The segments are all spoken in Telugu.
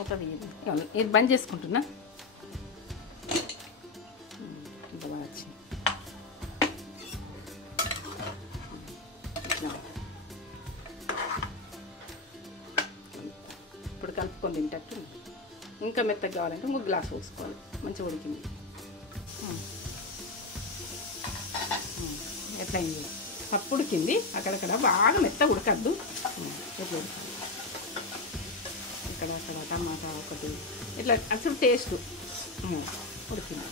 మూత ఇది బంద్ చేసుకుంటున్నా. ఇంత బాగా వచ్చింది. ఇప్పుడు కలుపుకొని తింటట్టు. ఇంకా మెత్తగా కావాలంటే ఇంకొక గ్లాస్ పోసుకోవాలి. మంచిగా ఉడికింది. ఎట్లయింది? పప్పు ఉడికింది. అక్కడక్కడ బాగా మెత్తగా ఉడకద్దు. ఎట్లా ఉడకాలి? ఇక్కడ టమాటా ఒకటి ఇట్లా అసలు టేస్ట్ ఉడికింది.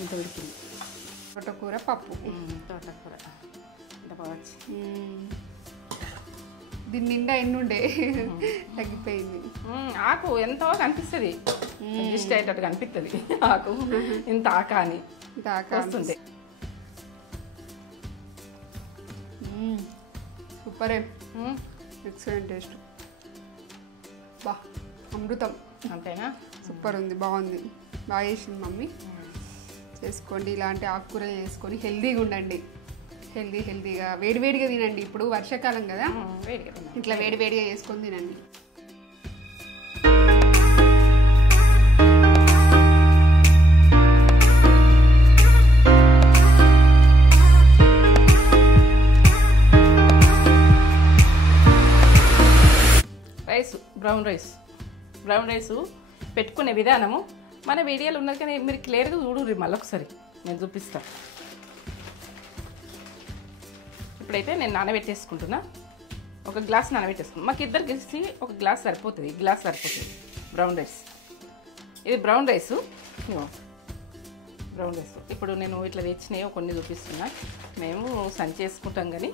ఇంత ఉడికింది. తోటకూర పప్పు. తోటకూర ఇంత బాగా దీని నిండా ఎన్నుండే తగ్గిపోయింది. ఆకు ఎంతో కనిపిస్తుంది. అడ్జస్ట్ అయ్యేటట్టు కనిపిస్తుంది ఆకు. ఇంత ఆక అని వస్తుంది. సూపరే. Excellent taste. బా అమృతం. అంతేనా? సూపర్ ఉంది. బాగుంది. బాగా చేసింది మమ్మీ. చేసుకోండి ఇలాంటి ఆకుకూరలు చేసుకొని హెల్దీగా ఉండండి. హెల్దీగా వేడివేడిగా తినండి. ఇప్పుడు వర్షాకాలం కదా, ఇట్లా వేడివేడిగా చేసుకొని తినండి. బ్రౌన్ రైస్ పెట్టుకునే విధానము మన వీడియోలో ఉన్నది, కానీ మీరు క్లియర్గా చూడుర్రి. మళ్ళీ ఒకసారి నేను చూపిస్తాను. ఇప్పుడైతే నేను నానబెట్టేసుకుంటున్నా. ఒక గ్లాస్ నానబెట్టేసుకున్నాను. మాకు ఇద్దరు కలిసి ఒక గ్లాస్ సరిపోతుంది. గ్లాస్ సరిపోతుంది బ్రౌన్ రైస్. ఇది బ్రౌన్ రైస్. ఇప్పుడు నేను ఇట్లా తెచ్చినాయో కొన్ని చూపిస్తున్నా. మేము సంచి చేసుకుంటాం, కానీ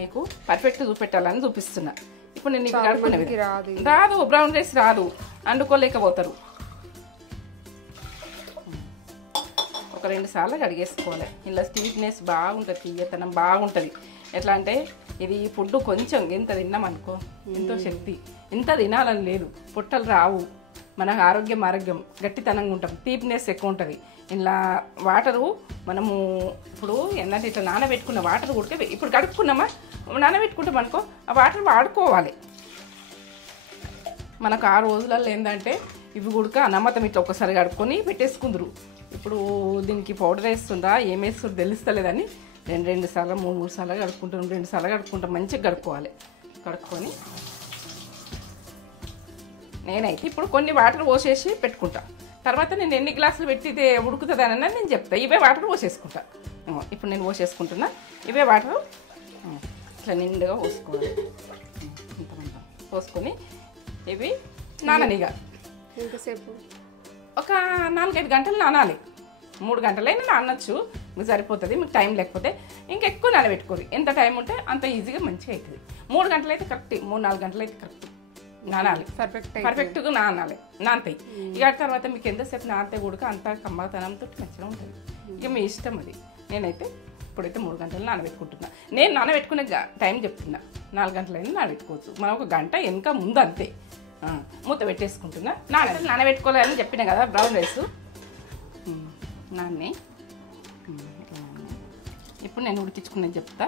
మీకు పర్ఫెక్ట్ చూపెట్టాలని చూపిస్తున్నా. ఇప్పుడు నేను ఇక్కడ కడుక్కునేది రాదు. బ్రౌన్ రైస్ రాదు, వండుకోలేకపోతారు. ఒక 2 సార్లు కడిగేసుకోవాలి. ఇలా స్వీట్నెస్ బాగుంటుంది, తీయతనం బాగుంటుంది. ఎట్లా అంటే ఇది ఫుడ్ కొంచెం ఇంత తిన్నామనుకో ఎంతో శక్తి. ఇంత తినాలని లేదు, పొట్టలు రావు, మనకు ఆరోగ్యం గట్టితనంగా ఉంటాం, తీపినెస్ ఎక్కువ ఉంటుంది. ఇలా వాటరు మనము ఇప్పుడు ఏంటంటే ఇట్లా నానబెట్టుకున్న వాటర్ ఉడికే ఇప్పుడు కడుక్కున్నామా, నానబెట్టుకుంటాం అనుకో, ఆ వాటర్ వాడుకోవాలి. మనకు ఆ రోజులలో ఏంటంటే ఇవి ఉడక నమ్మతం ఇట్లా ఒకసారి కడుక్కొని పెట్టేసుకుందరు. ఇప్పుడు దీనికి పౌడర్ వేస్తుందా ఏమేస్తుందో తెలుస్తలేదని 2 సార్లు 3 సార్లు కడుక్కుంటాం. 2 సార్లు కడుక్కుంటాం. మంచిగా కడుక్కోవాలి. కడుక్కొని నేనైతే ఇప్పుడు కొన్ని వాటర్ పోసేసి పెట్టుకుంటా. తర్వాత నేను ఎన్ని గ్లాసులు పెట్టితే ఉడుకుతుందని నేను చెప్తా. ఇవే వాటర్ పోసేసుకుంటా. ఇప్పుడు నేను పోసేసుకుంటున్నా. ఇవే వాటర్ ఇట్లా నిండుగా పోసుకోవాలి. ఇంతమంతా పోసుకొని ఇవి నాననిగా ఎంతసేపు? ఒక 4-5 గంటలు నానాలి. 3 గంటలైనా నానొచ్చు, మీకు సరిపోతుంది. మీకు టైం లేకపోతే ఇంకా ఎక్కువ నానబెట్టుకోరు. ఎంత టైం ఉంటే అంత ఈజీగా మంచిగా అవుతుంది. 3 గంటలు అయితే కరెక్ట్, 3-4 గంటలు అయితే కరెక్ట్ నానాలి. పర్ఫెక్ట్గా నానతాయి. ఇక తర్వాత మీకు ఎంతసేపు నానితే కూడా అంత కమ్మతనంతో మంచిగా ఉంటుంది. ఇక మీ ఇష్టం అది. నేనైతే ఇప్పుడైతే 3 గంటలు నానబెట్టుకుంటున్నా. నేను నానబెట్టుకునే టైం చెప్తున్నా. 4 గంటలైనా నానబెట్టుకోవచ్చు. మనం ఒక గంట వెనక ముందు అంతే. మూత పెట్టేసుకుంటున్నా. నానబెట్టుకోవాలని చెప్పిన కదా. బ్రౌన్ రైస్ నాన్నే ఇప్పుడు నేను ఉడికించుకునేది చెప్తా.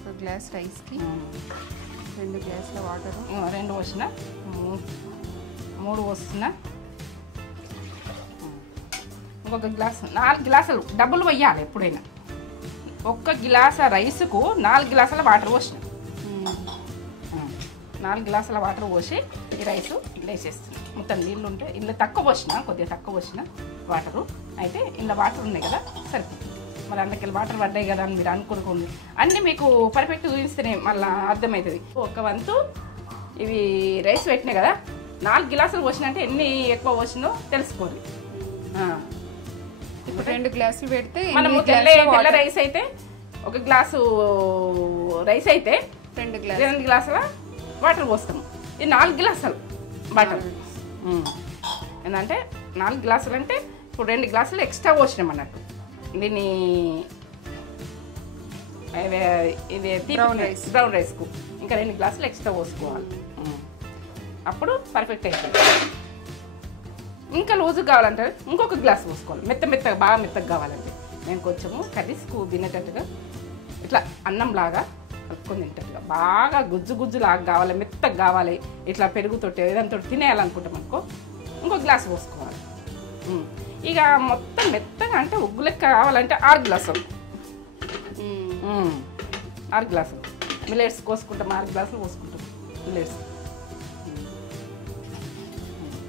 ఒక గ్లాస్ రైస్కి 2 గ్లాసుల వాటర్. 2 పోసిన, 3 పోస్తున్నా. ఇంకొక గ్లాస్, 4 గ్లాసులు డబ్బులు పోయాలి ఎప్పుడైనా. 1 గ్లాస్ రైస్కు 4 గ్లాసుల వాటర్ పోసిన. 4 గ్లాసుల వాటర్ పోసి ఈ రైస్ వేసేస్తుంది. మొత్తం నీళ్ళు ఉంటే ఇందులో తక్కువ పోసిన, కొద్దిగా తక్కువ పోసిన వాటరు. అయితే ఇందులో వాటర్ ఉన్నాయి కదా సరిపోతుంది. మరి అందుకెళ్ళి వాటర్ పడ్డాయి కదా అని మీరు అనుకోండి. అన్నీ మీకు పర్ఫెక్ట్ చూపిస్తేనే మళ్ళీ అర్థమవుతుంది. 1 వంతు ఇవి రైస్ పెట్టినాయి కదా, 4 గ్లాసులు పోసినంటే ఎన్ని ఎక్కువ పోసినో తెలుసుకోండి. ఇప్పుడు 2 గ్లాసులు పెడితే మనము తెల్ల రైస్ అయితే 1 గ్లాసు రైస్ అయితే 2 గ్లాసుల వాటర్ పోస్తాము. ఇది 4 గ్లాసులు వాటర్. ఏంటంటే 4 గ్లాసులు అంటే ఇప్పుడు 2 గ్లాసులు ఎక్స్ట్రా పోసినాం అన్నట్టు. దీన్ని ఇది బ్రౌన్ రైస్కు ఇంకా 2 గ్లాసులు ఎక్స్ట్రా పోసుకోవాలి. అప్పుడు పర్ఫెక్ట్ అవుతుంది. ఇంకా లూజు కావాలంటే ఇంకొక గ్లాస్ పోసుకోవాలి. మెత్తగా బాగా మెత్తగా కావాలంటే నేను కొంచెము కర్రీస్కు తినేటట్టుగా ఇట్లా అన్నంలాగా కలుపుకొని తింటట్టుగా బాగా గుజ్జులాగా కావాలి, మెత్తగా కావాలి. ఇట్లా పెరుగుతోటి ఏదంతో తినేయాలనుకుంటాం అనుకో ఇంకో గ్లాస్ పోసుకోవాలి. ఇక మొత్తం మెత్తగా అంటే ఉగ్గు లెక్క కావాలంటే 6 గ్లాసులు 6 గ్లాసులు మిల్లెట్స్ కోసుకుంటాం. 6 గ్లాసులు పోసుకుంటాం మిల్లెట్స్.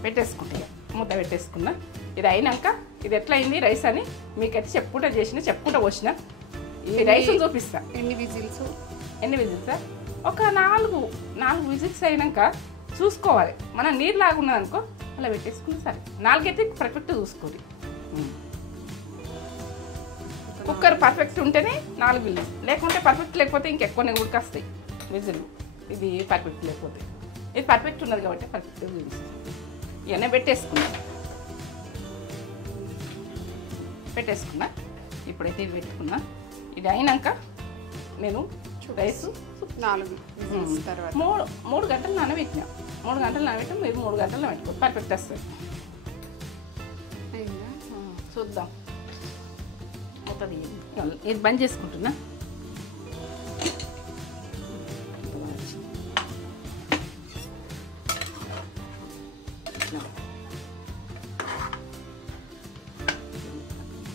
పెట్టేసుకుంటా, ముద్ద పెట్టేసుకున్నా. ఇది అయినాక ఇది ఎట్లా అయింది రైస్ అని మీకైతే చెప్పుకుంటా పోసిన. ఈ రైస్ చూపిస్తా. ఎన్ని విజిల్స్ ఒక 4 విజిల్స్ అయినాక చూసుకోవాలి. మనం నీరు లాగున్నది అనుకో అలా పెట్టేసుకున్నా సరే. 4 అయితే పర్ఫెక్ట్ చూసుకోండి. కుక్కర్ పర్ఫెక్ట్ ఉంటేనే 4 విజిల్స్, లేకుంటే పర్ఫెక్ట్ లేకపోతే ఇంకెక్కువనే ఉడికొస్తాయి విజిల్. ఇది పర్ఫెక్ట్ లేకపోతే, ఇది పర్ఫెక్ట్ ఉన్నది కాబట్టి పర్ఫెక్ట్ విజిల్స్. ఇవన్నీ పెట్టేసుకున్నా. ఇప్పుడైతే ఇది పెట్టుకున్నా. ఇది అయినాక నేను రైస్ 4 విజిల్స్ తర్వాత 3 గంటలు నానబెట్టినా. 3 గంటలు నానబెట్టాం. మీరు 3 గంటలు నానబెట్టుకో పర్ఫెక్ట్ వస్తుంది. చూద్దాం. అవుతుంది. ఇది బంద్ చేసుకుంటున్నా.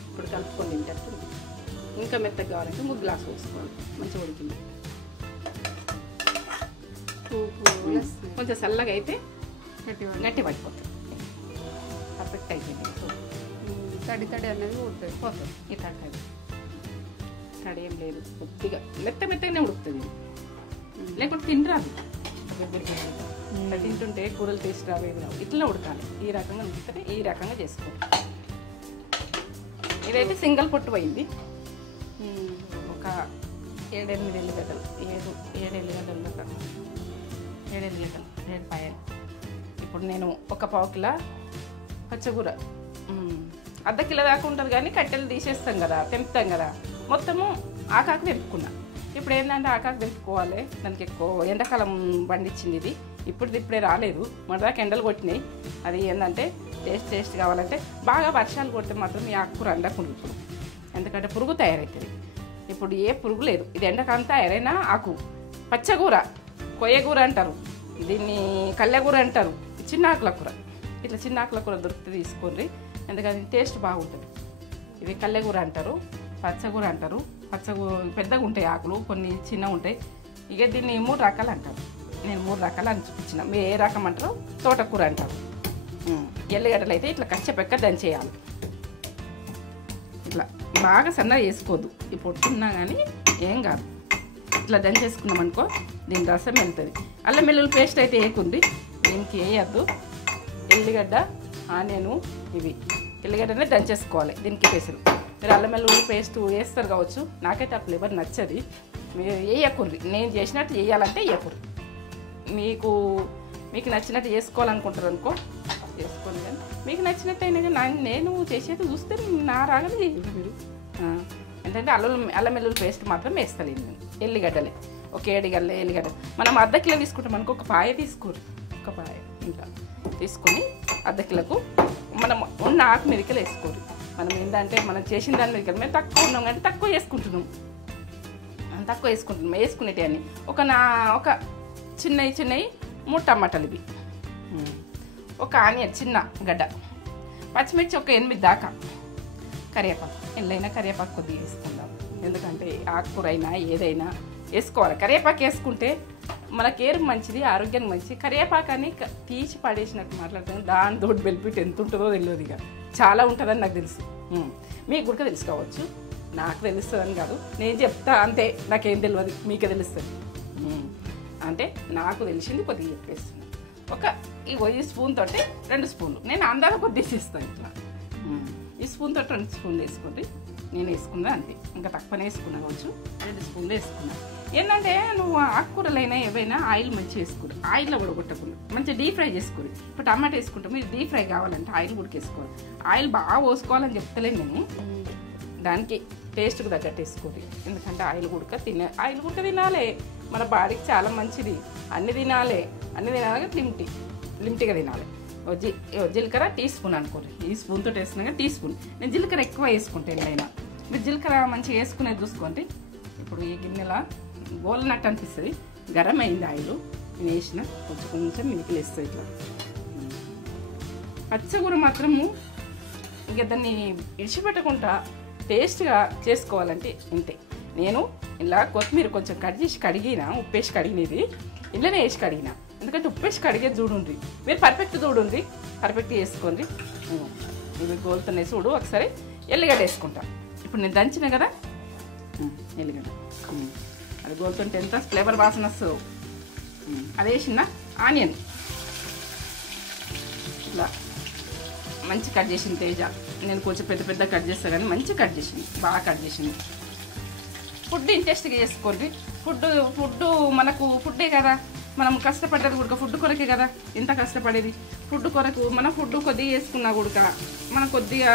ఇప్పుడు కలుపుకొని తింటట్టు. ఇంకా మెత్తగా కావాలంటే 3 గ్లాసులు పోసుకోవాలి. మంచిగా ఉడికింది. కొంచెం చల్లగా అయితే గట్టి పడిపోతుంది. పర్ఫెక్ట్ అయిపోయింది. తడి అనేది పోతుంది. ఈ తడి ఏం లేదు, కొద్దిగా మెత్తగానే ఉడుకుతుంది. లేకుంటే తినరాదు. తింటుంటే కూరలు టేస్ట్ రావేది రావు. ఇట్లా ఉడకాలి. ఈ రకంగా ఉడికితే ఈ రకంగా చేసుకోవాలి. ఇదైతే సింగిల్ పొట్టు పోయింది. ఒక 7-8 ఎల్లిగడ్డలు 7 ఎల్లిగడ్డలు 7 పాయలు. ఇప్పుడు నేను ఒక పావు కిలో పచ్చగూర, ½ కిలో దాకా ఉంటుంది కానీ కట్టెలు తీసేస్తాం కదా, తెంపుతాం కదా, మొత్తము ఆకాకు తెంపుకున్నా. ఇప్పుడు ఏంటంటే ఆకాకు తెంపుకోవాలి. దానికి ఎక్కువ ఎండాకాలం పండించింది ఇది. ఇప్పుడే రాలేదు. మొదదాకా ఎండలు కొట్టినాయి. అది ఏంటంటే టేస్ట్ కావాలంటే బాగా వర్షాలు కొడితే మాత్రం ఈ ఆకుకూర అండకుండా ఇప్పుడు, ఎందుకంటే పురుగు తయారవుతుంది. ఇప్పుడు ఏ పురుగు లేదు. ఇది ఎండాకాలం తయారైన ఆకు. పచ్చగూర, కొయ్యగూర అంటారు దీన్ని, కళ్ళెగూర అంటారు. చిన్న ఆకుల కూర. ఇట్లా చిన్న ఆకుల కూర దొరికితే తీసుకోండి, ఎందుకంటే టేస్ట్ బాగుంటుంది. ఇది కళ్ళెగూర అంటారు, పచ్చగూర అంటారు. పచ్చగూర పెద్దగా ఉంటాయి ఆకులు, కొన్ని చిన్నగా ఉంటాయి. ఇక దీన్ని 3 రకాలు అంటారు. నేను 3 రకాలు అని చూపించిన. మీరు ఏ రకం అంటారో తోటకూర అంటారు. ఎల్లిగడ్డలు అయితే ఇట్లా కచ్చపెక్క దంచేయాలి. ఇట్లా బాగా సన్నగా వేసుకోవద్దు. ఈ పొట్టున్నా కానీ ఏం కాదు. ఇట్లా దంచేసుకున్నాం అనుకో దీని రసం వెళ్తుంది. అల్లం వెల్లుల్లి పేస్ట్ అయితే వేయకుంది, దీనికి వేయద్దు. ఎల్లిగడ్డ, ఆనియను, ఇవి ఎల్లిగడ్డనే దంచేసుకోవాలి. దీనికి పేసులు మీరు అల్లం వెల్లుల్లి పేస్ట్ వేస్తారు కావచ్చు. నాకైతే ఆ ఫ్లేవర్ నచ్చది. మీరు వేయకూర్రి. నేను చేసినట్టు చేయాలంటే వేయకూర్రి. మీకు నచ్చినట్టు చేసుకోవాలనుకుంటారు అనుకో చేసుకోండి. కానీ మీకు నచ్చినట్టు అయినా కానీ నేను చేసేది చూస్తే నా రాగానే చేయండి మీరు. ఎందుకంటే అల్లం వెల్లుల్లి పేస్ట్ మాత్రం వేస్తలేదు నేను. ఎల్లిగడ్డలే ఒక 7 ఎల్లిగడ్డ. మనం ½ కిలో తీసుకుంటాం అనుకో, ఒక పాయ తీసుకోరు. ఒక పాయ ఇంకా తీసుకొని ½ కిలోకు మనం ఉన్న ఆకు మిరికలు వేసుకోరు. మనం ఏంటంటే మనం చేసిన దాని మిరికలు మేము తక్కువ ఉన్నాం అంటే తక్కువ వేసుకుంటున్నాం. వేసుకునేటి అని ఒక చిన్నవి 3 టమాటాలు, ఇవి ఒక ఆనియన్ చిన్న గడ్డ, పచ్చిమిర్చి ఒక 8 దాకా, కరివేపాకు ఎల్లైనా కరివేపాకు కొద్దిగా వేసుకుందాం. ఎందుకంటే ఆకుకూర అయినా ఏదైనా వేసుకోవాలి. కరివేపాకు వేసుకుంటే మనకేరు మంచిది, ఆరోగ్యానికి మంచిది. కరివేపాకు తీసి పడేసినట్టు మాట్లాడుతాను. దాని తోటి బెనిఫిట్ ఎంత ఉంటుందో తెలియదు. ఇక చాలా ఉంటుందని నాకు తెలుసు. మీకు కూడా తెలుసుకోవచ్చు. నాకు తెలుస్తుందని కాదు, నేను చెప్తా అంతే. నాకేం తెలియదు, మీకే తెలుస్తుంది. అంటే నాకు తెలిసింది కొద్దిగా చెప్పేస్తున్నాను. ఈ స్పూన్ తోటి 2 స్పూన్లు నేను అందాక కొద్దిగా తీసేస్తాను. ఇట్లా ఈ స్పూన్ తోటి 2 స్పూన్లు వేసుకోండి. నేను వేసుకున్నా అంతే, ఇంకా తక్కువనే వేసుకున్నా కావచ్చు. 2 స్పూన్లు వేసుకున్నా. ఏంటంటే నువ్వు ఆకుకూరలైనా ఏవైనా ఆయిల్ మంచిగా వేసుకోరు. ఆయిల్లో కూడా కొట్టకుండా మంచిగా డీప్ ఫ్రై చేసుకోరు. ఇప్పుడు టమాటా వేసుకుంటాం, మీరు డీప్ ఫ్రై కావాలంటే ఆయిల్ ఉడికేసుకోవాలి. ఆయిల్ బాగా పోసుకోవాలని చెప్తలేను నేను. దానికి టేస్ట్కి తగ్గట్టు వేసుకోరు. ఎందుకంటే ఆయిల్ ఉడక తినాలి. మన బాడీకి చాలా మంచిది. అన్ని తినాలి లిమిట్గా తినాలి. జీలకర్ర టీ స్పూన్ అనుకోండి, ఈ స్పూన్తో వేసుకున్నాక టీ స్పూన్. నేను జీలకర్ర ఎక్కువ వేసుకుంటాను ఎన్నైనా. మీరు జీలకర్ర మంచిగా వేసుకునేది చూసుకోండి. ఇప్పుడు ఈ గిన్నెలా గోలనట్టు అనిపిస్తుంది. గరం అయింది ఆయిల్, నేను వేసిన కొంచెం మినికిలు వేస్తుంది ఇట్లా. పచ్చగూర మాత్రము ఇంకా దాన్ని ఇడిచిపెట్టకుండా టేస్ట్గా చేసుకోవాలంటే ఇంతే. నేను ఇలా కొత్తిమీర కొంచెం కట్ చేసి కడిగిన, ఉప్పేసి కడిగినది ఇళ్ళనే వేసి కడిగిన. ఎందుకంటే ఉప్పేసి కడిగేది చూడుండ్రి, మీరు పర్ఫెక్ట్ చూడుండ్రి, పర్ఫెక్ట్ వేసుకోండి. ఇవి గోలుతున్నాయి చూడు. ఒకసారి ఎల్లిగడ్డ వేసుకుంటా. ఇప్పుడు నేను దంచిన కదా ఎల్లిగడ్డ, అది గోలుతుంటే ఎంత ఫ్లేవర్ వాసన వస్తుందో. అది వేసిన ఆనియన్ ఇలా మంచి కట్ చేసింది తేజ. నేను కొంచెం పెద్ద కట్ చేస్తాను కానీ మంచి కట్ చేసింది, బాగా కట్ చేసింది. ఫుడ్ ఇంట్రెస్ట్గా చేసుకోండి. ఫుడ్ మనకు ఫుడ్డే కదా, మనం కష్టపడ్డది కూడా ఫుడ్ కొరకే కదా ఇంత కష్టపడేది. ఫుడ్ కొరకు మన ఫుడ్ కొద్దిగా వేసుకున్నా కూడా, మనం కొద్దిగా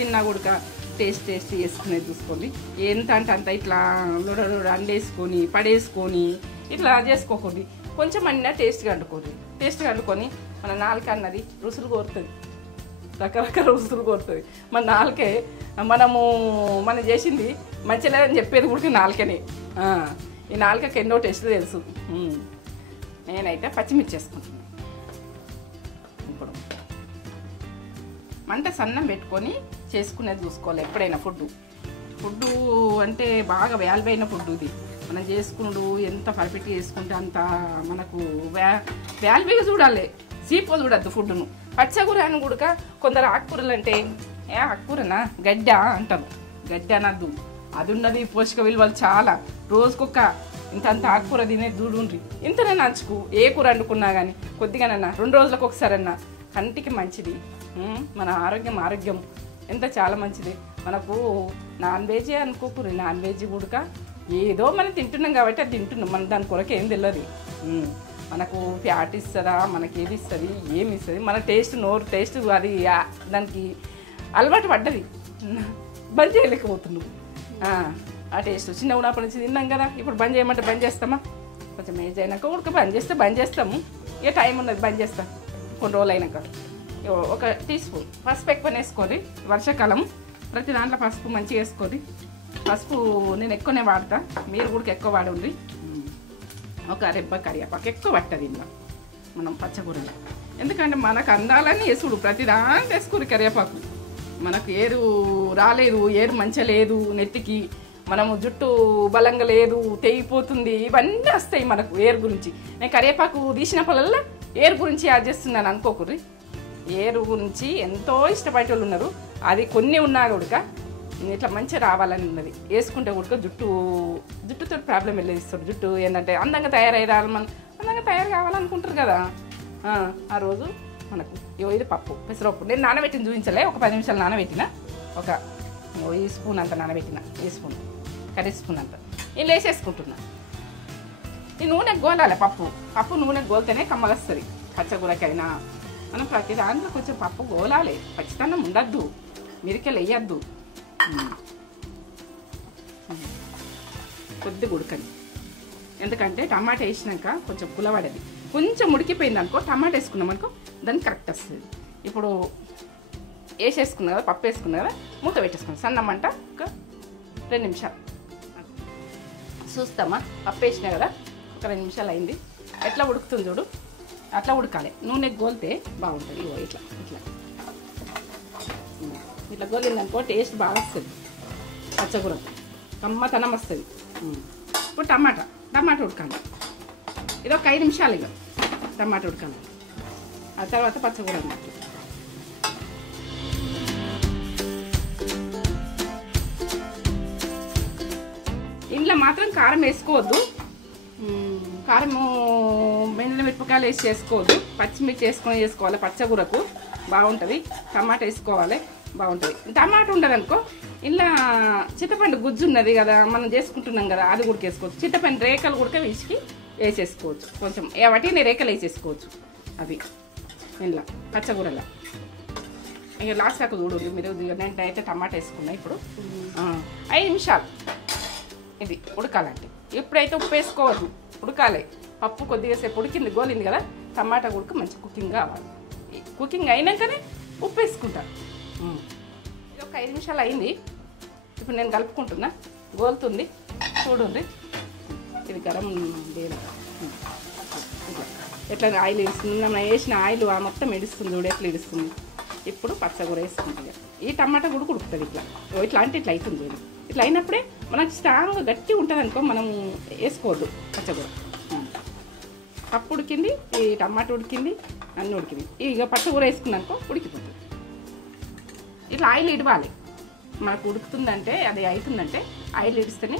తిన్నా కూడా టేస్ట్ వేసుకునేది చూసుకోండి. ఎంత అంటే అంత ఇట్లా అండేసుకొని పడేసుకొని ఇట్లా చేసుకోకండి. కొంచెం అన్నా టేస్ట్గా వండుకోండి. టేస్ట్గా వండుకొని మన నాలుక అన్నది రుసులు కోరుతుంది, రకరకాల రుసులు కోరుతుంది. మన నాలుకే మనం చేసింది మంచి లేదని చెప్పేది కూడా నాలుకనే. ఈ నాలుకకి ఎన్నో టేస్ట్ తెలుసు. నేనైతే పచ్చిమిర్చి వేసుకుంటున్నాను. ఇప్పుడు మంట సన్నం పెట్టుకొని చేసుకునేది చూసుకోవాలి ఎప్పుడైనా. ఫుడ్ అంటే బాగా వాల్యూ అయిన ఫుడ్ ఇది. మనం చేసుకున్నాడు ఎంత పర్ఫెక్ట్గా చేసుకుంటే అంత మనకు వాల్యూగా చూడాలి, చీప్గా చూడద్దు ఫుడ్ను. పచ్చకూర అని కూడా కొందరు ఆకుకూరలు అంటే ఆకుకూరనా గడ్డ అంటారు. గడ్డ అనద్దు, అది ఉన్నది పోషక విలువలు చాలా. రోజుకొక ఇంత ఆకుకూర తినేది చూడుండ్రి. ఇంతనే నంచుకు ఏ కూర వండుకున్నా కానీ కొద్దిగానన్నా 2 రోజులకు ఒకసారన్నా కంటికి మంచిది. మన ఆరోగ్యం ఎంత చాలా మంచిది. మనకు నాన్ వెజ్ అనుకోకూరి, నాన్ వెజ్ కూడా ఏదో మనం తింటున్నాం కాబట్టి అది తింటున్నాం. మన దాని కొరకు ఏం తెలియదు. మనకు ఫ్యాట్ ఇస్తుందా, మనకి ఏది ఇస్తుంది, ఏమి ఇస్తుంది, మన టేస్ట్ నోరు టేస్ట్ అది దానికి అలవాటు పడ్డది, బంద్ చేయలేకపోతున్నాం. ఆ టేస్ట్ చిన్న ఉన్నప్పటి నుంచి తిన్నాం కదా, ఇప్పుడు బంద్ చేయమంటే బంద్ చేస్తామా? కొంచెం ఏజ్ అయినాక ఉడక బంద్ చేస్తాము. ఇక టైం ఉన్నది బంద్ చేస్తాం. కొన్ని రోజులు అయినాక 1 టీ స్పూన్ పసుపు ఎక్కువ వేసుకోండి. వర్షాకాలం ప్రతి దాంట్లో పసుపు మంచిగా వేసుకోండి. పసుపు నేను ఎక్కువనే వాడతా, మీరు కూడా ఎక్కువ వాడండి. 1 రెబ్బ కరివేపాకు ఎక్కువ పట్టది ఇందులో మనం పచ్చకూరలో. ఎందుకంటే మనకు అందాలని వేసుడు ప్రతిదాన్ని వేసుకోరు కరివేపాకు. మనకు ఏరు రాలేదు, ఏరు మంచిగా లేదు నెత్తికి, మనము జుట్టు బలంగా లేదు, తెగిపోతుంది, ఇవన్నీ వస్తాయి మనకు ఏరు గురించి. నేను కరివేపాకు తీసినప్పుడల్లా ఏరు గురించి యాడ్ చేస్తున్నాను అనుకోకూరి. ఏరు గురించి ఎంతో ఇష్టపడే వాళ్ళు ఉన్నారు. అది కొన్ని ఉన్నా కూడా ఇట్లా మంచిగా రావాలని ఉన్నది. వేసుకుంటే కూడా జుట్టుతో ప్రాబ్లం వెళ్ళేస్తారు. జుట్టు ఏంటంటే అందంగా తయారయ్యాలి, మనం అందంగా తయారు కావాలనుకుంటారు కదా. ఆ రోజు మనకు ఇది పప్పు పెసరపప్పు నేను నానబెట్టిన చూపించలే. 10 నిమిషాలు నానబెట్టిన, ఈ స్పూన్ అంత నానబెట్టిన, ఈ స్పూన్ కర్రీ స్పూన్ అంత ఇలా వేసేసుకుంటున్నా. ఈ నూనె గోలాలి. పప్పు నూనె గోలితేనే కమ్మగస్తుంది. పచ్చకూరకైనా మనం ప్రతి దాంట్లో కొంచెం పప్పు గోలాలి. పచ్చితనం ఉండద్దు, మిరికెలు వేయద్దు. కొద్దిగా ఉడకండి, ఎందుకంటే టమాటా వేసినాక కొంచెం పులవడది. కొంచెం ఉడికిపోయింది అనుకో, టమాటా వేసుకున్నాం అనుకో దానికి కరెక్ట్ వస్తుంది. ఇప్పుడు వేసేసుకున్నా కదా, పప్పు వేసుకున్నా కదా, మూత పెట్టేసుకున్నాం. సన్నమంట ఒక 2 నిమిషాలు చూస్తామా. పప్పు వేసినా కదా, ఒక 2 నిమిషాలు అయింది. ఎట్లా ఉడుకుతుంది చూడు, అట్లా ఉడకాలి. నూనె గోలితే బాగుంటుంది. ఇట్లా ఇట్లా ఇట్లా గోలిందనుకో టేస్ట్ బాగా వస్తుంది. పచ్చకూర కమ్మతనం వస్తుంది. ఇప్పుడు టమాటా ఉడకాలి. ఇది ఒక 5 నిమిషాలు ఇక టమాటా ఉడకాలి. ఆ తర్వాత పచ్చకూర అన్నట్టు. ఇంట్లో మాత్రం కారం వేసుకోవద్దు. కారము మిరపకాయలు వేసి చేసుకోవద్దు. పచ్చిమిర్చి వేసుకొని చేసుకోవాలి. పచ్చకూరకు బాగుంటుంది. టమాటా వేసుకోవాలి, బాగుంటుంది. టమాటా ఉండదు అనుకో, ఇలా చింతపండు గుజ్జు ఉన్నది కదా మనం చేసుకుంటున్నాం కదా, అది కూడా వేసుకోవచ్చు. చింతపండు రేఖలు కూడా విసికి వేసేసుకోవచ్చు. కొంచెం వాటిని రేఖలు వేసేసుకోవచ్చు. అవి ఇలా పచ్చకూరలో ఇక లాస్ట్ దాకా చూడండి మీరు. నేను అయితే టమాటా వేసుకున్నా. ఇప్పుడు 5 నిమిషాలు ఇది ఉడకాలంటే. ఎప్పుడైతే ఉప్పు వేసుకోవద్దు, ఉడకాలి. పప్పు కొద్దిగా సేపు ఉడికింది, గోలింది కదా, టమాటా కూడా మంచి కుకింగ్ కావాలి. కుకింగ్ అయినాకనే ఉప్పు వేసుకుంటా. ఇది ఒక 5 నిమిషాలు అయింది. ఇప్పుడు నేను కలుపుకుంటున్నా. గోలుతుంది చూడండి. ఇది గరం దేని ఎట్లా ఆయిల్ వేస్తుంది, మనం వేసిన ఆయిల్ మొత్తం ఎడుస్తుంది చూడు, ఎట్లా ఎడుస్తుంది. ఇప్పుడు పచ్చగూర వేసుకుంటుంది. ఈ టమాటా కూడా ఉడుకుతుంది ఇట్లా ఇట్లా అంటే ఇట్లా అవుతుంది చూడు. ఇట్లా అయినప్పుడే మనకు స్ట్రాంగ్ గట్టి ఉంటుంది అనుకో, మనం వేసుకోవద్దు పచ్చగూర. పప్పు ఉడికింది, ఈ టమాటా ఉడికింది, అన్నీ ఉడికింది. ఇక పచ్చగూర వేసుకున్నానుకో ఉడికిపోతుంది. ఇట్లా ఆయిల్ ఇడవాలి. మనకు ఉడుకుతుందంటే అది అవుతుందంటే ఆయిల్ ఇడిస్తేనే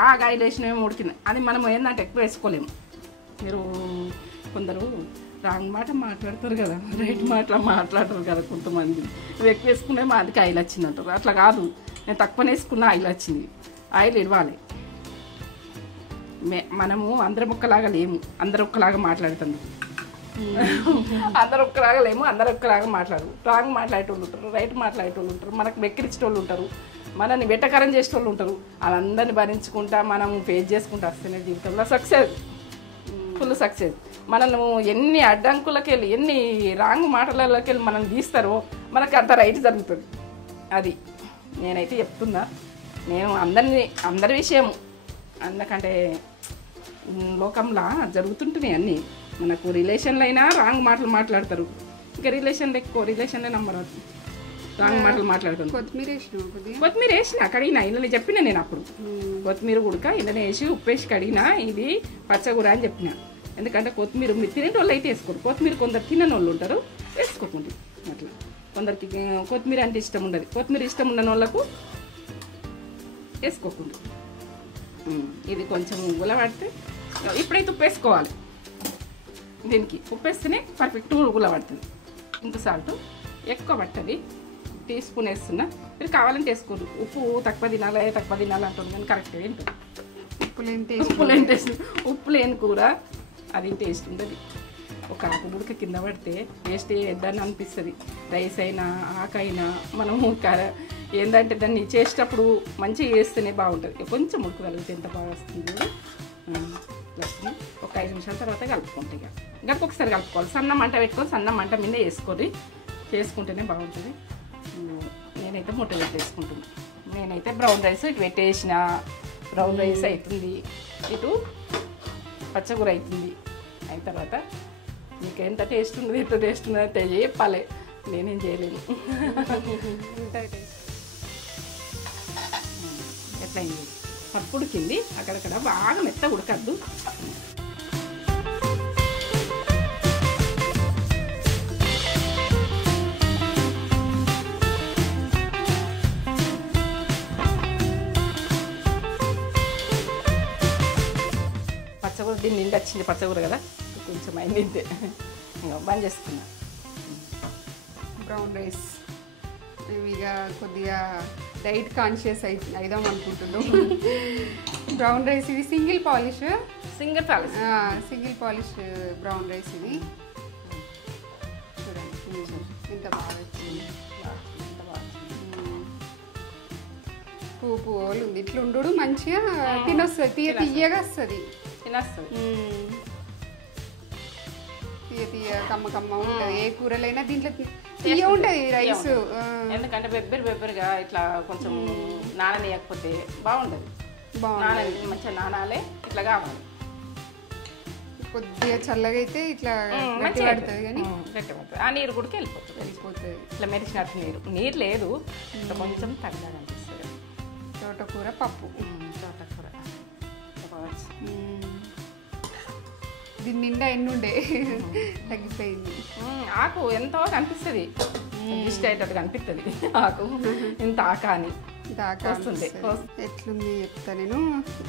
బాగా ఆయిల్ వేసినవేమో ఉడికింది. అది మనం ఏంటంటే ఎక్కువ వేసుకోలేము. మీరు కొందరు రాంగ్ మాట మాట్లాడతారు కదా, రైట్ మాట మాట్లాడతారు కదా కొంతమంది. నువ్వు ఎక్కువ వేసుకునే మా అందుకే ఆయిల్ వచ్చింది అంటారు. అట్లా కాదు, నేను తక్కువ వేసుకున్న ఆయిల్ వచ్చింది. ఆయిల్ ఇవ్వాలి. మనము అందరం ఒక్కలాగా లేము, అందరు ఒక్కలాగా మాట్లాడుతుంది. అందరు ఒక్కలాగా లేము, అందరు ఒక్కలాగా మాట్లాడరు. రాంగ్ మాట్లాడేటోళ్ళు ఉంటారు, రైట్ మాట్లాడేటోళ్ళు ఉంటారు, మనకు వెక్కిరించేటోళ్ళు ఉంటారు, మనల్ని వెట్టకరం చేసేటోళ్ళు ఉంటారు. వాళ్ళందరినీ భరించుకుంటా మనం ఫేస్ చేసుకుంటూ వస్తేనే జీవితంలో సక్సెస్, ఫుల్ సక్సెస్. మనల్ని ఎన్ని అడ్డంకులకి వెళ్ళి ఎన్ని రాంగ్ మాటలకి వెళ్ళి మనం తీస్తారో మనకు అంత రైట్ జరుగుతుంది. అది నేనైతే చెప్తున్నా. నేను అందరి విషయం అందుకంటే లోకంలో జరుగుతుంటున్నాయి అన్నీ. మనకు రిలేషన్లో అయినా రాంగ్ మాటలు మాట్లాడతారు. ఇంకా రిలేషన్లో ఎక్కువ రిలేషన్లో నంబర్ రాంగ్ మాటలు మాట్లాడుతాను. కొత్తిమీర వేసిన కడిగినా ఇలా చెప్పిన నేను అప్పుడు. కొత్తిమీర ఉడక ఇలా వేసి ఉప్పు వేసి కడిగినా ఇది పచ్చగూర అని చెప్పిన. ఎందుకంటే కొత్తిమీర మీరు తినే వాళ్ళు అయితే వేసుకోరు. కొత్తిమీర కొందరు తినని వాళ్ళు ఉంటారు, వేసుకోకండి. అట్లా కొందరికి కొత్తిమీర అంటే ఇష్టం ఉండదు. కొత్తిమీర ఇష్టం ఉండని వాళ్ళకు వేసుకోకుండా. ఇది కొంచెం గులబడితే ఇప్పుడైతే ఉప్పు వేసుకోవాలి. దీనికి ఉప్పు వేస్తేనే పర్ఫెక్ట్ గులబడుతుంది. ఇంత సాల్ట్ ఎక్కువ పట్టది, టీ స్పూన్ వేస్తున్నా. మీరు కావాలంటే వేసుకోరు. ఉప్పు తక్కువ తినాలి అంటుంది కానీ కరెక్ట్గా ఉంటుంది. ఉప్పు లేని కూర అది టేస్ట్ ఉంటుంది. ఒక ఆకు గుడక కింద పడితే టేస్ట్ వేద్దాన్ని అనిపిస్తుంది. రైస్ అయినా ఆకైనా మనము ఏంటంటే దాన్ని చేసేటప్పుడు మంచిగా చేస్తేనే బాగుంటుంది. కొంచెం ఉడకగలిగితే ఎంత బాగా వస్తుంది. ఒక 5 నిమిషాల తర్వాత కలుపుకుంటాయి. ఇంకా ఒకసారి కలుపుకోవాలి. సన్న మంట పెట్టుకొని సన్న మంట మీద చేసుకుంటేనే బాగుంటుంది. నేనైతే ముట్ట పెట్టేసుకుంటున్నాను. నేనైతే బ్రౌన్ రైస్ ఇటు పెట్టేసిన. బ్రౌన్ రైస్ అవుతుంది, ఇటు పచ్చగూర అవుతుంది. అయిన తర్వాత మీకు ఎంత టేస్ట్ ఉన్నది, ఎంత టేస్ట్ ఉన్నది అంటే చెప్పాలి. నేనేం చేయలేను. ఎట్లా అయింది పప్పు ఉడికింది. అక్కడక్కడ బాగా మెత్త ఉడకద్దు. పచ్చగూర దీన్ని నిండి వచ్చింది పచ్చగూర కదా, కొంచెం అయింది ఇంతే. బంద్ చేసుకున్నా. బ్రౌన్ రైస్ ఇక కొద్దిగా డైట్ కాన్షియస్ అయిదాం అనుకుంటున్నాం. బ్రౌన్ రైస్ ఇది సింగిల్ పాలిష్ బ్రౌన్ రైస్ ఇది. చూడండి ఎంత బాగా వచ్చింది. పువ్వు ఉంది. ఇట్లా ఉండు మంచిగా తినొస్తుంది. తీయగా వస్తుంది. తీయ కమ్మ ఉంటుంది. ఏ కూరలైనా దీంట్లో తీయ ఉంటుంది రైస్. ఎందుకంటే బెబ్బెరుగా ఇట్లా కొంచెం నాననేయకపోతే బాగుంటుంది. మంచిగా నానాలే ఇట్లా కావాలి. కొద్దిగా చల్లగా అయితే ఇట్లా గట్టి పడుతుంది కానీ గట్టి పడుతుంది. ఆ నీరు కూడా వెళ్ళిపోతుంది. ఇట్లా మెరిసినట్టు నీరు లేదు, కొంచెం తగ్గగా అనిపిస్తుంది. తోటకూర పప్పు. తోటకూర దీని నిండా ఎన్నుండే తగ్గిపోయింది. ఆకు ఎంతో కనిపిస్తుంది, ఇష్ట అయ్యేటట్టు కనిపిస్తుంది. ఆకు ఇంత ఆక అని వస్తుంది. ఎట్లుంది చెప్తా నేను.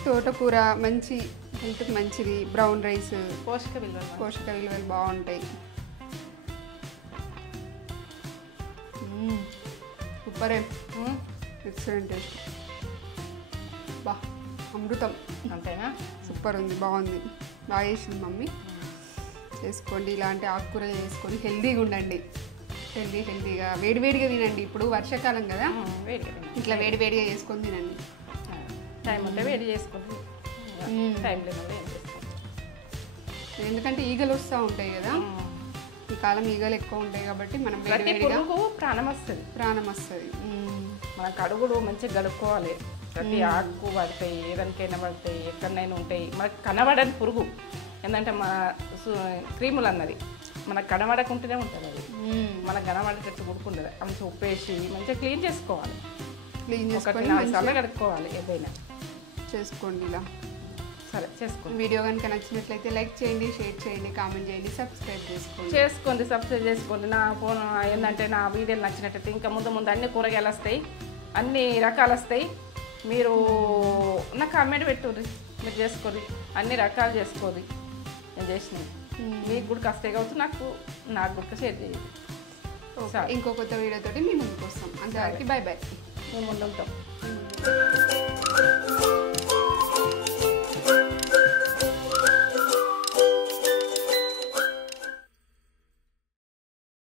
తోటకూర మంచి హెల్త్కి మంచిది. బ్రౌన్ రైస్ పోషక విలువలు బాగుంటాయి. సూపరే, ఎక్సలెంట్ టేస్ట్. బా అమృతం. అంతేనా? సూపర్ ఉంది, బాగుంది. బాగా చేసింది మమ్మీ. చేసుకోండి ఇలాంటి ఆకుకూరలు చేసుకొని హెల్దీగా ఉండండి. హెల్దీగా వేడివేడిగా తినండి. ఇప్పుడు వర్షాకాలం కదా, ఇట్లా వేడివేడిగా చేసుకొని తినండి. టైం ఉంటే వేడి చేసుకోండి, టైం లేదంటే ఏం చేసుకోండి. ఎందుకంటే ఈగలు వస్తూ ఉంటాయి కదా, ఈ కాలం ఈగలు ఎక్కువ ఉంటాయి కాబట్టి మనం ప్రతి వేడివేడిగా పురుగు ప్రాణం వస్తుంది. ప్రాణం వస్తుంది. మన కడుగులు మంచిగా గడుక్కోవాలి. ప్రతి ఆకు పడతాయి, ఏదానికైనా పడతాయి, ఎక్కడైనా ఉంటాయి. మనకు కనబడని పురుగు ఏంటంటే మన క్రీములు అన్నది మనకు కనబడకుంటూనే ఉంటుంది. అది మనకు కనబడేటట్టు గుడుకుంటుంది. మంచిగా ఉప్పేసి మంచిగా క్లీన్ చేసుకోవాలి. క్లీన్ ఒకటి చేసుకొని 4 సార్లు కడుక్కోవాలి ఏదైనా. చేసుకోండి ఇలా. సరే చేసుకోండి. వీడియో కనుక నచ్చినట్లయితే లైక్ చేయండి, షేర్ చేయండి, కామెంట్ చేయండి, సబ్స్క్రైబ్ సబ్స్క్రైబ్ చేసుకోండి. నా ఫోన్ ఏంటంటే నా వీడియోలు నచ్చినట్టయితే ఇంకా ముందు అన్ని కూరగాయలు వస్తాయి, అన్ని రకాలు వస్తాయి. మీరు నా కామెంట్ పెట్టుర్రి, మీరు చేసుకోండి, అన్ని రకాలు చేసుకోండి. నేను చేసినవి మీకు కూడా వస్తాయి కావచ్చు, నాకు కూడా షేర్ చేయండి. ఇంకో కొత్త వీడియోతోటి మీ ముందుకు వస్తాం. అంతవరకు బాయ్ బాయ్. మేము ముందు ఉంటాం.